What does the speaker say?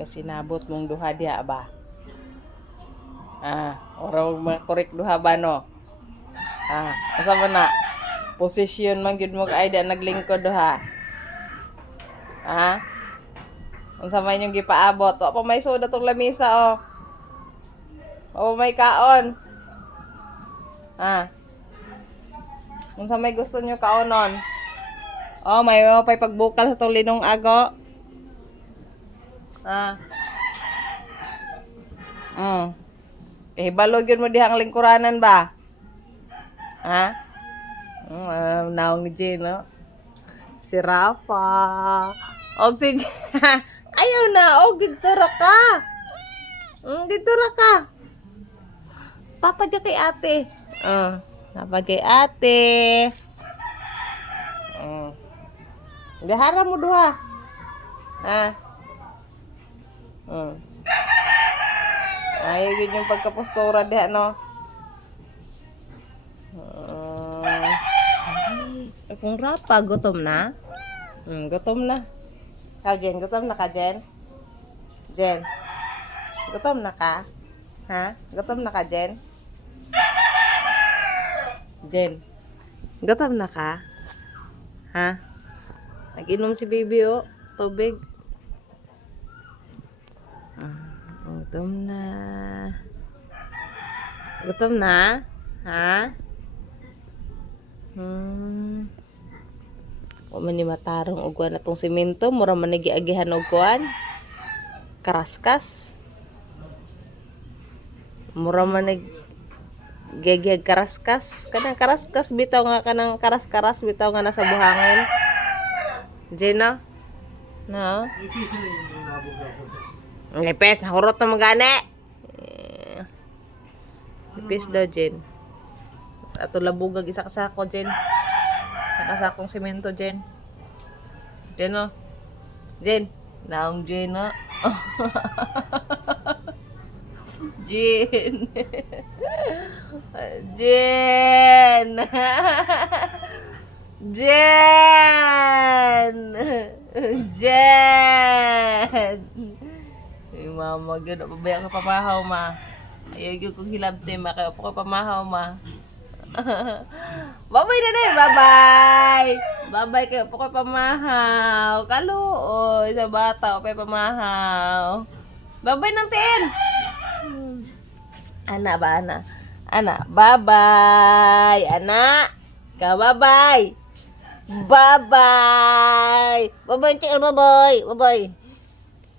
kasi nabot mong duha diha ba. Ora makorek duha ba no? Asa man na? Posisyon man gyud mo kay da naglingkod duha. Unsa man yung gipaabot? Wa pa may soda tong lamisa oh. O may kaon. Unsa may gusto nyo kaonon? Oh, may pay pagbukal sa tong linong ago. Balog yun mo dihang lingkuranan ba? Naong ni Jane, no? Si Rafa. Og si ayaw na, dito ra ka. Dito ra ka. Tapad ka kay ate. Tapad kay ate. Gahara mo duha. Ayaw yun yung pagkapostura diha, no? Kung Rafa, gutom na? Gutom na. Jen, gutom na ka, Jen? Jen, gutom na ka? Gutom na ka, Jen? Jen, gutom na ka? Nag-inom si baby, oh. Tubig. Gutom na. Gutom na? O man ni matarong og kuan atong semento, mura man nagiagihan og kuan. Karaskas. Mura man nagigig karaskas. Kanang karaskas bitaw nga kanang karas-karas bitaw nga nasa buhangin. Jena? No? Ipes, nahurot na magane. Ipes daw, Jen. Ato labugag isa kasako, Jen. Nakasakong semento, Jen. Jen, no? Jen. Naong Jen, no? Jen. Jen. Jen. Jen. Mama, gano'n pabaya ka pamahaw, ma. Ayaw yun kong hilabte, ma. Kaya po ka pamahaw, ma. Bye-bye na rin, bye-bye. Bye-bye kayo po ka pamahaw. Kaluoy, sa bata, o pa pamahaw. Bye-bye ng tin. Ana ba, ana? Ana, bye-bye. Ana, ka, bye-bye. Bye-bye. Bye-bye, bye-bye. Bye-bye.